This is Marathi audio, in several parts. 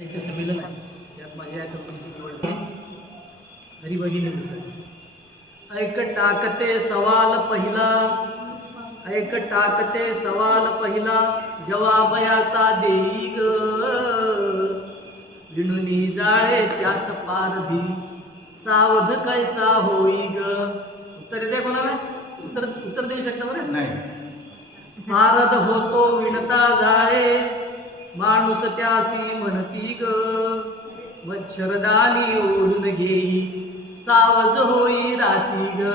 साहित्य संमेलन यात माझ्या कवितेची निवड. हरिभगिनी. ऐक टाकते सवाल पहिला. ऐक टाकते सवाल पहिला. जवाबयाचा देई ग विणुनी जाळे त्यात पारधी सावध कैसा होई ग उत्तर येते कोणाला? उत्तर उत्तर देऊ शकता बरं? नाही. मारद होतो विणता जाळे. माणूस त्यासी म्हणती ग. मच्छरदानी ओढून घेई. सावज होई राती ग.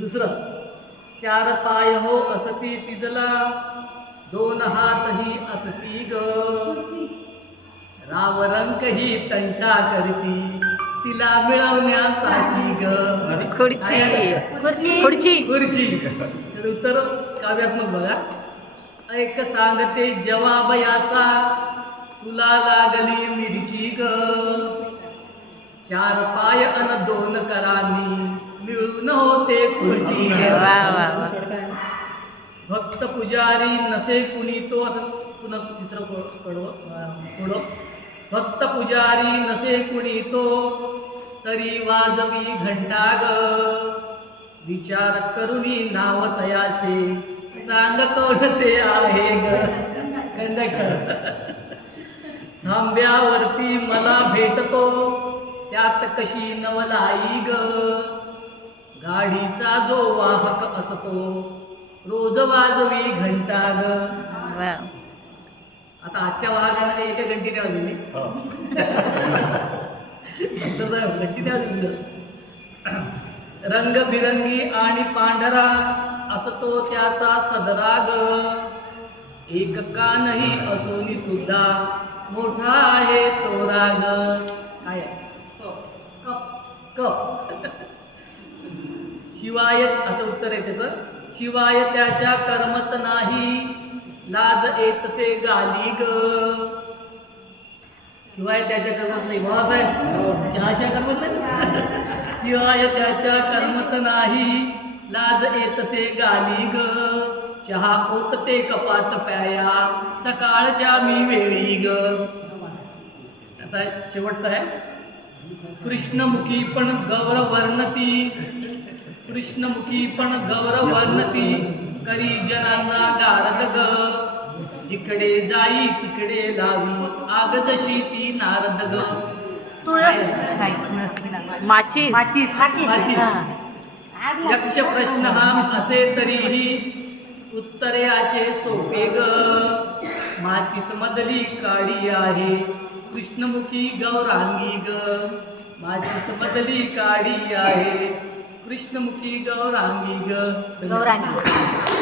दुसरं चार पाय हो असती तिजला. दोन हातही असती ग. रावरंक ही तंटा करती. तिला मिळवण्यासाठी ग. खुर्ची. खुर्ची. खुर्ची. खुर्ची. तर उत्तर काव्यात्मक बघा. ऐक सांगते जवाब याचा. तुला लागली मिरची ग. चार पाय अन दोन करांनी मिळून होते खुर्ची भक्त पुजारी नसे कुणी तो पुन्हा तिसरं पुढं. भक्त पुजारी नसे कुणी तो तरी वाजवी घंटा ग. विचार करुणी नाव तयाचे. सांग कोण ते आहे ग? कंडक्टर थांब्यावरती मला भेटतो त्यात कशी नवलाई ग? गाडीचा जो वाहक असतो रोज वाजवी घंटा ग. वा आता आजच्या वाहकांना एका घंटीने वाजवली हो. नंतर जाऊ, घंटीने वाजवली रंगबिरंगी आणि पांढरा असतो त्याचा सदरा ग एक कानही असोनी सुद्धा मोठा आहे तो राग. काय? क क शिवाय आता उत्तर आहे त्याचं. शिवाय त्याच्या कर्मत नाही. लाज येतसे गाली ग शिवाय त्याच्या कर्मत नाही. कर्मत नाही. शिवाय त्याच्या कर्मत नाही. लाज येतसे गाली ग. चहा ओतते कपात प्याया. सकाळच्या मी वेळी ग. आता शेवटचा आहे. कृष्णमुखी पण गौरव वर्णती कृष्णमुखी पण गौरव वर्णती करी जनांना गारद ग. जिकडे जाई तिकडे लावी. आग जशी ती नारद ग. तुळस. नाही. माचीस. यक्ष प्रश्न हा असे तरीही उत्तरयाचे सोपे ग. माची समदली काळी आहे. कृष्णमुखी गौरांगी ग. माझी समदली काळी आहे. कृष्णमुखी गौरांगी ग. गौरांगी.